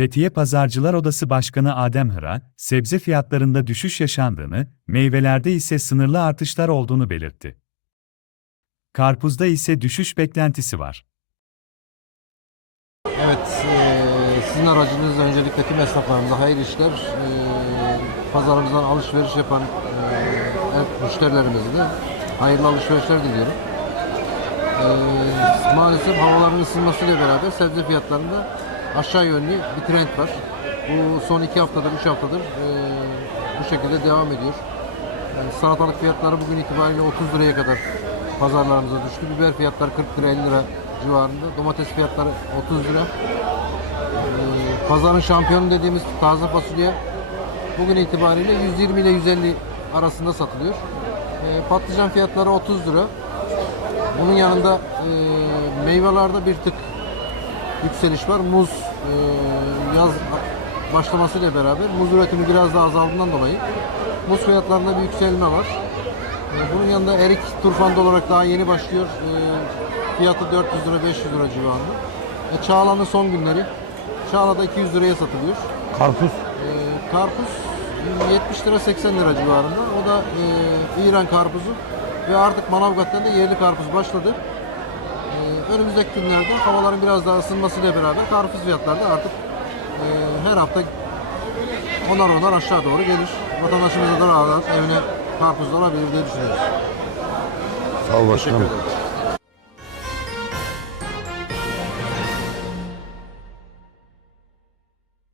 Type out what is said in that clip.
Fethiye Pazarcılar Odası Başkanı Adem Hıra, sebze fiyatlarında düşüş yaşandığını, meyvelerde ise sınırlı artışlar olduğunu belirtti. Karpuzda ise düşüş beklentisi var. Evet, eee, sizin aracınızla öncelikle tüm esnaflarımıza hayırlı işler. Eee, pazarımızdan alışveriş yapan eee, evet, müşterilerimize de hayırlı alışverişler diliyorum. Eee, maalesef havaların ısınmasıyla beraber sebze fiyatlarında aşağı yönlü bir trend var. Bu son iki haftadır, üç haftadır eee, bu şekilde devam ediyor. Yani salatalık fiyatları bugün itibariyle 30 liraya kadar pazarlarımıza düştü. Biber fiyatları 40 lira 50 lira civarında. Domates fiyatları 30 lira. Ee, pazarın şampiyonu dediğimiz taze fasulye bugün itibariyle 120 ile 150 arasında satılıyor. Ee, patlıcan fiyatları 30 lira. Bunun yanında e, meyvelerde bir tık yükseliş var. Muz e, yaz başlamasıyla beraber muz üretimi biraz daha azaldığından dolayı muz fiyatlarında bir yükselme var. E, Bunun yanında erik turfanda olarak daha yeni başlıyor. E, Fiyatı 400 lira 500 lira civarında. E, Çağla'nın son günleri. Çağla'da 200 liraya satılıyor. Karpuz. E, karpuz 70 lira 80 lira civarında. O da e, İran karpuzu ve artık Manavgat'tan da yerli karpuz başladı. Önümüzdeki günlerde havaların biraz daha ısınmasıyla beraber karpuz fiyatları da artık e, her hafta onar onar aşağı doğru gelir. Vatandaşımıza da rahat evine karpuz da alabilir diye düşünüyoruz. Sağ ol başkanım.